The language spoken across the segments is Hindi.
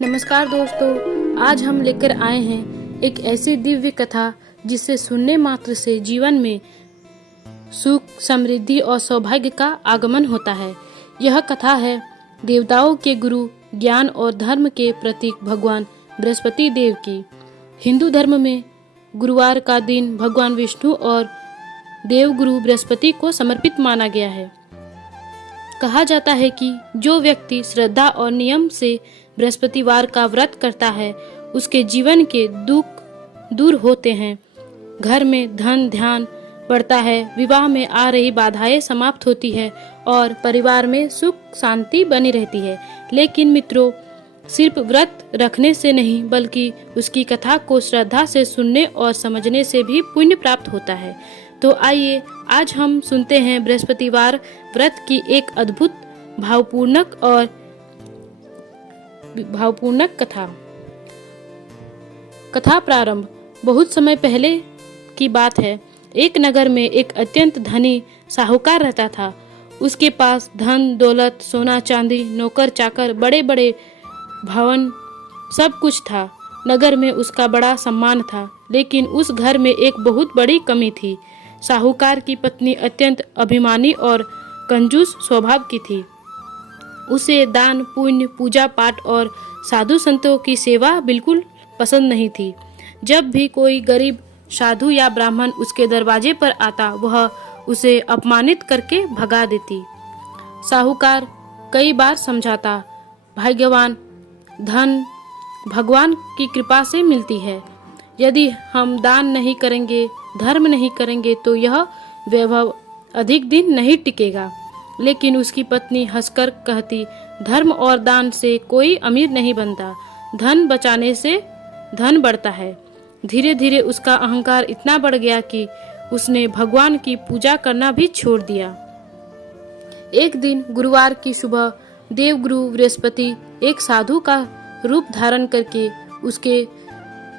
नमस्कार दोस्तों, आज हम लेकर आए हैं एक ऐसी दिव्य कथा जिसे सुनने मात्र से जीवन में सुख, समृद्धि और सौभाग्य का आगमन होता है। यह कथा है देवताओं के गुरु, ज्ञान और धर्म के प्रतीक भगवान बृहस्पति देव की। हिंदू धर्म में गुरुवार का दिन भगवान विष्णु और देवगुरु बृहस्पति को समर्पित माना गया है। कहा जाता है कि जो व्यक्ति श्रद्धा और नियम से बृहस्पतिवार का व्रत करता है, उसके जीवन के दुख दूर होते हैं, घर में धन ध्यान बढ़ता है, विवाह में आ रही बाधाएं समाप्त होती है और परिवार में सुख शांति बनी रहती है। लेकिन मित्रों, सिर्फ व्रत रखने से नहीं बल्कि उसकी कथा को श्रद्धा से सुनने और समझने से भी पुण्य प्राप्त होता है। तो आइए आज हम सुनते हैं बृहस्पतिवार व्रत की एक अद्भुत भावपूर्ण कथा प्रारंभ। बहुत समय पहले की बात है। एक नगर में एक अत्यंत धनी साहूकार रहता था। उसके पास धन दौलत, सोना चांदी, नौकर चाकर, बड़े बड़े भवन सब कुछ था। नगर में उसका बड़ा सम्मान था, लेकिन उस घर में एक बहुत बड़ी कमी थी। साहूकार की पत्नी अत्यंत अभिमानी और कंजूस स्वभाव की थी। उसे दान पुण्य, पूजा पाठ और साधु संतों की सेवा बिल्कुल पसंद नहीं थी। जब भी कोई गरीब साधु या ब्राह्मण उसके दरवाजे पर आता, वह उसे अपमानित करके भगा देती। साहूकार कई बार समझाता, भाग्यवान धन भगवान की कृपा से मिलती है। यदि हम दान नहीं करेंगे, धर्म नहीं करेंगे तो यह वैभव अधिक दिन नहीं टिकेगा। लेकिन उसकी पत्नी हंसकर कहती, धर्म और दान से कोई अमीर नहीं बनता, धन बचाने से धन बढ़ता है। धीरे धीरे उसका अहंकार इतना बढ़ गया कि उसने भगवान की पूजा करना भी छोड़ दिया। एक दिन गुरुवार की सुबह देवगुरु बृहस्पति एक साधु का रूप धारण करके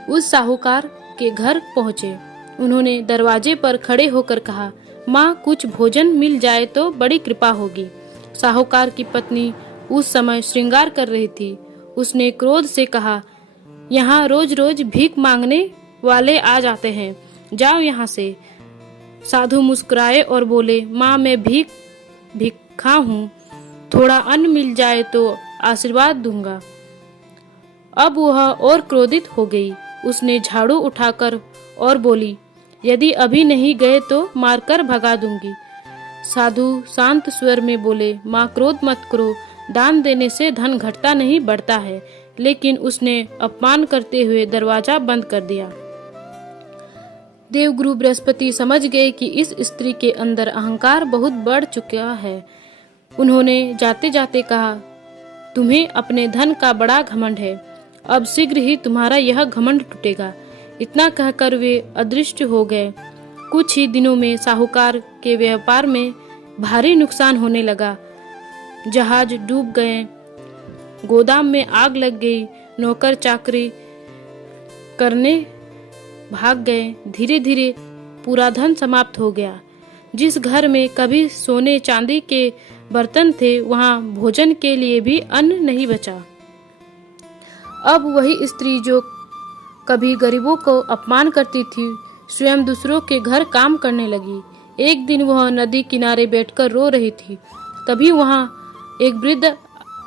उस साहूकार के घर पहुंचे। उन्होंने दरवाजे पर खड़े होकर कहा, माँ, कुछ भोजन मिल जाए तो बड़ी कृपा होगी। साहूकार की पत्नी उस समय श्रृंगार कर रही थी। उसने क्रोध से कहा, यहाँ रोज रोज भीख मांगने वाले आ जाते हैं, जाओ यहाँ से। साधु मुस्कुराए और बोले, माँ, मैं भिक्षा हूँ, थोड़ा अन्न मिल जाए तो आशीर्वाद दूंगा। अब वह और क्रोधित हो गई। उसने झाड़ू उठाकर और बोली, यदि अभी नहीं गए तो मारकर भगा दूंगी। साधु शांत स्वर में बोले, माँ, क्रोध मत करो, दान देने से धन घटता नहीं बढ़ता है। लेकिन उसने अपमान करते हुए दरवाजा बंद कर दिया। देवगुरु बृहस्पति समझ गए कि इस स्त्री के अंदर अहंकार बहुत बढ़ चुका है। उन्होंने जाते जाते कहा, तुम्हें अपने धन का बड़ा घमंड है, अब शीघ्र ही तुम्हारा यह घमंड टूटेगा। इतना कहकर वे अदृश्य हो गए। कुछ ही दिनों में साहूकार के व्यापार में भारी नुकसान होने लगा। जहाज डूब गए, गोदाम में आग लग गई, नौकर चाकरी करने भाग गए। धीरे धीरे पूरा धन समाप्त हो गया। जिस घर में कभी सोने चांदी के बर्तन थे, वहां भोजन के लिए भी अन्न नहीं बचा। अब वही स्त्री जो कभी गरीबों को अपमान करती थी, स्वयं दूसरों के घर काम करने लगी। एक दिन वह नदी किनारे बैठकर रो रही थी। तभी वहां एक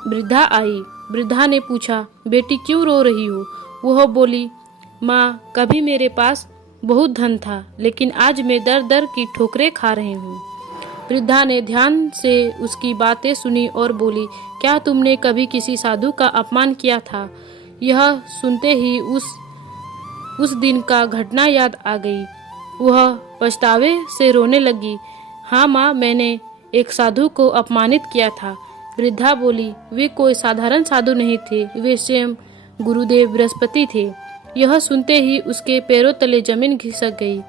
वृद्धा आई। वृद्धा ने पूछा, बेटी क्यों रो रही हो? वह बोली, माँ, कभी मेरे पास बहुत धन था, लेकिन आज मैं दर दर की ठोकरें खा रही हूँ। वृद्धा ने ध्यान से उसकी बातें सुनी और बोली, क्या तुमने कभी किसी साधु का अपमान किया था? यह सुनते ही उस दिन का घटना याद आ गई। वह पछतावे से रोने लगी। हाँ माँ, मैंने एक साधु को अपमानित किया था। वृद्धा बोली, वे कोई साधारण साधु नहीं थे, वे स्वयं गुरुदेव बृहस्पति थे। यह सुनते ही उसके पैरों तले जमीन खिसक गई।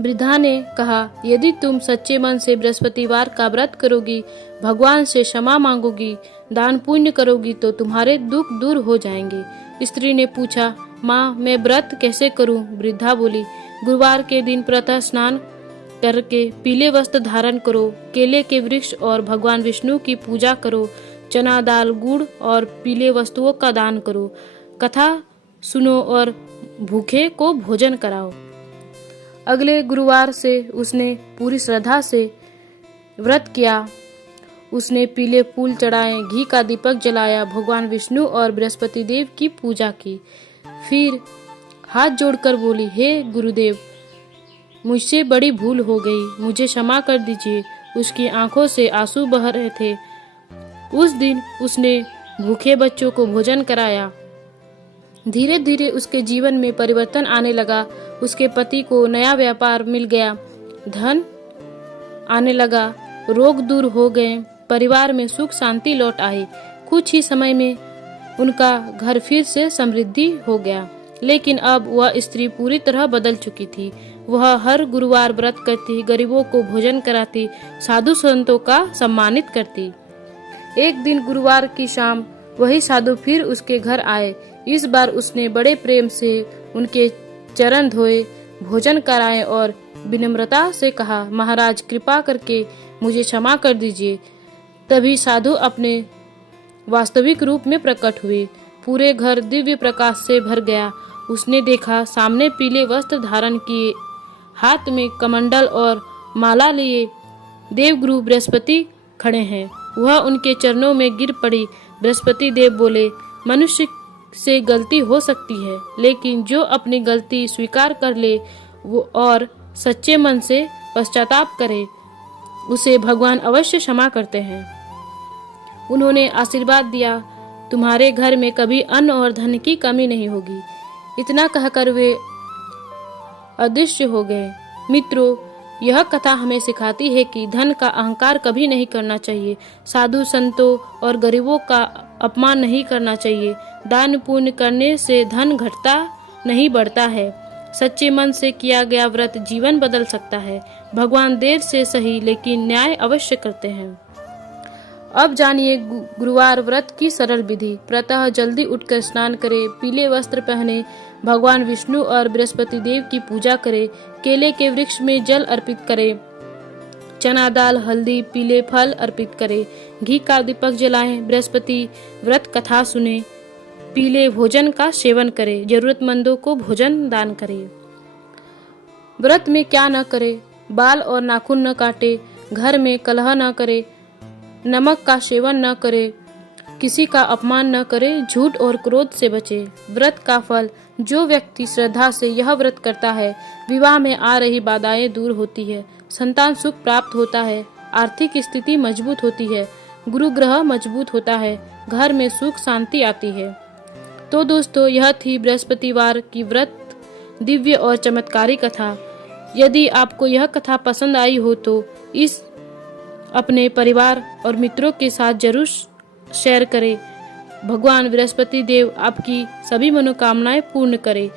वृद्धा ने कहा, यदि तुम सच्चे मन से बृहस्पतिवार का व्रत करोगी, भगवान से क्षमा मांगोगी, दान पुण्य करोगी तो तुम्हारे दुख दूर हो जाएंगे। स्त्री ने पूछा, माँ, मैं व्रत कैसे करूं? वृद्धा बोली, गुरुवार के दिन प्रातः स्नान करके पीले वस्त्र धारण करो, केले के वृक्ष और भगवान विष्णु की पूजा करो, चना दाल गुड़ और पीले वस्तुओं का दान करो। कथा सुनो और भूखे को भोजन कराओ। अगले गुरुवार से उसने पूरी श्रद्धा से व्रत किया। उसने पीले फूल चढ़ाए, घी का दीपक जलाया, भगवान विष्णु और बृहस्पति देव की पूजा की। फिर हाथ जोड़कर बोली, हे गुरुदेव, मुझसे बड़ी भूल हो गई, मुझे क्षमा कर दीजिए। उसकी आंखों से आंसू बह रहे थे। उस दिन उसने भूखे बच्चों को भोजन कराया। धीरे धीरे उसके जीवन में परिवर्तन आने लगा। उसके पति को नया व्यापार मिल गया, धन आने लगा, रोग दूर हो गए, परिवार में सुख शांति लौट आई। कुछ ही समय में उनका घर फिर से समृद्धि हो गया। लेकिन अब वह स्त्री पूरी तरह बदल चुकी थी। वह हर गुरुवार व्रत करती, गरीबों को भोजन कराती, साधु संतों का सम्मानित करती। एक दिन गुरुवार की शाम वही साधु फिर उसके घर आए। इस बार उसने बड़े प्रेम से उनके चरण धोए, भोजन कराए और विनम्रता से कहा, महाराज कृपा करके मुझे क्षमा कर दीजिए। तभी साधु अपने वास्तविक रूप में प्रकट हुए। पूरे घर दिव्य प्रकाश से भर गया। उसने देखा सामने पीले वस्त्र धारण किए, हाथ में कमंडल और माला लिए देवगुरु बृहस्पति खड़े हैं। वह उनके चरणों में गिर पड़ी। बृहस्पति देव बोले, मनुष्य से गलती हो सकती है, लेकिन जो अपनी गलती स्वीकार कर ले वो और सच्चे मन से पश्चाताप करे, उसे भगवान अवश्य क्षमा करते हैं। उन्होंने आशीर्वाद दिया, तुम्हारे घर में कभी अन्न और धन की कमी नहीं होगी। इतना कहकर वे अदृश्य हो गए। मित्रों, यह कथा हमें सिखाती है कि धन का अहंकार कभी नहीं करना चाहिए। साधु संतों और गरीबों का अपमान नहीं करना चाहिए। दान पुण्य करने से धन घटता नहीं बढ़ता है। सच्चे मन से किया गया व्रत जीवन बदल सकता है। भगवान देर से सही लेकिन न्याय अवश्य करते हैं। अब जानिए गुरुवार व्रत की सरल विधि। प्रातः जल्दी उठकर स्नान करें, पीले वस्त्र पहने, भगवान विष्णु और बृहस्पति देव की पूजा करें, केले के वृक्ष में जल अर्पित करें, चना दाल हल्दी पीले फल अर्पित करें, घी का दीपक जलाएं, बृहस्पति व्रत कथा सुने, पीले भोजन का सेवन करें, जरूरतमंदों को भोजन दान करें। व्रत में क्या न करे, बाल और नाखून न काटे, घर में कलह न करे, नमक का सेवन न करे, किसी का अपमान न करे, झूठ और क्रोध से बचे। व्रत का फल, जो व्यक्ति श्रद्धा से यह व्रत करता है, विवाह में आ रही बाधाएं दूर होती है, संतान सुख प्राप्त होता है, आर्थिक स्थिति मजबूत होती है, गुरु ग्रह मजबूत होता है, घर में सुख शांति आती है। तो दोस्तों, यह थी बृहस्पतिवार की व्रत दिव्य और चमत्कारी कथा। यदि आपको यह कथा पसंद आई हो तो इस अपने परिवार और मित्रों के साथ जरूर शेयर करें। भगवान बृहस्पति देव आपकी सभी मनोकामनाएं पूर्ण करें।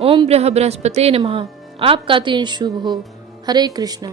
ओम बृहस्पते नमः। आपका दिन शुभ हो। हरे कृष्णा।